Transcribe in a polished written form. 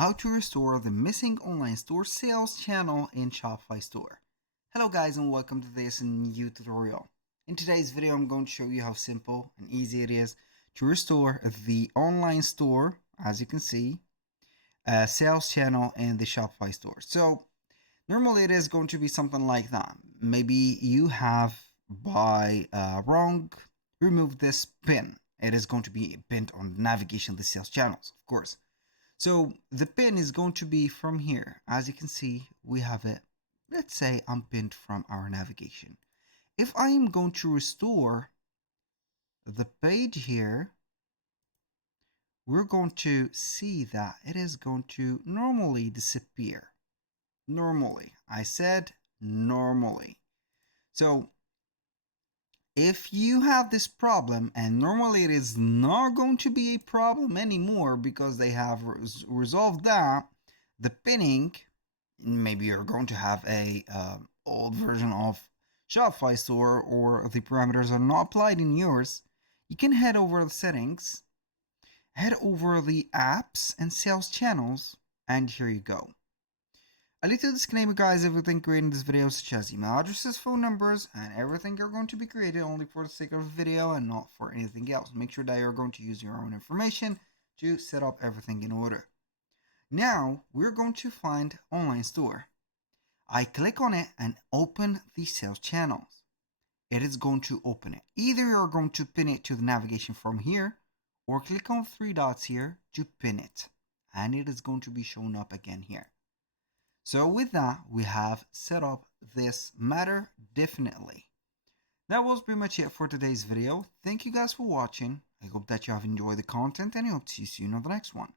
how to restore the missing online store sales channel in Shopify store. Hello guys and welcome to this new tutorial. In today's video I'm going to show you how simple and easy it is to restore the online store, as you can see, sales channel in the Shopify store. So normally it is going to be something like that. Maybe you have by wrong removed this pin. It is going to be pinned on navigation of the sales channels, of course. So the pin is going to be from here. As you can see, we have it, let's say, unpinned from our navigation. If I am going to restore the page here, we're going to see that it is going to normally disappear. Normally, I said normally. So if you have this problem, and normally it is not going to be a problem anymore because they have resolved that, the pinning, maybe you're going to have a old version of Shopify store or the parameters are not applied in yours, you can head over the settings, head over the apps and sales channels, and here you go. A little disclaimer guys, everything created in this video such as email addresses, phone numbers, and everything are going to be created only for the sake of the video and not for anything else. Make sure that you're going to use your own information to set up everything in order. Now we're going to find online store. I click on it and open the sales channels. It is going to open it. Either you're going to pin it to the navigation from here or click on three dots here to pin it, and it is going to be shown up again here. So with that, we have set up this matter definitely. That was pretty much it for today's video. Thank you guys for watching. I hope that you have enjoyed the content and I hope to see you soon on the next one.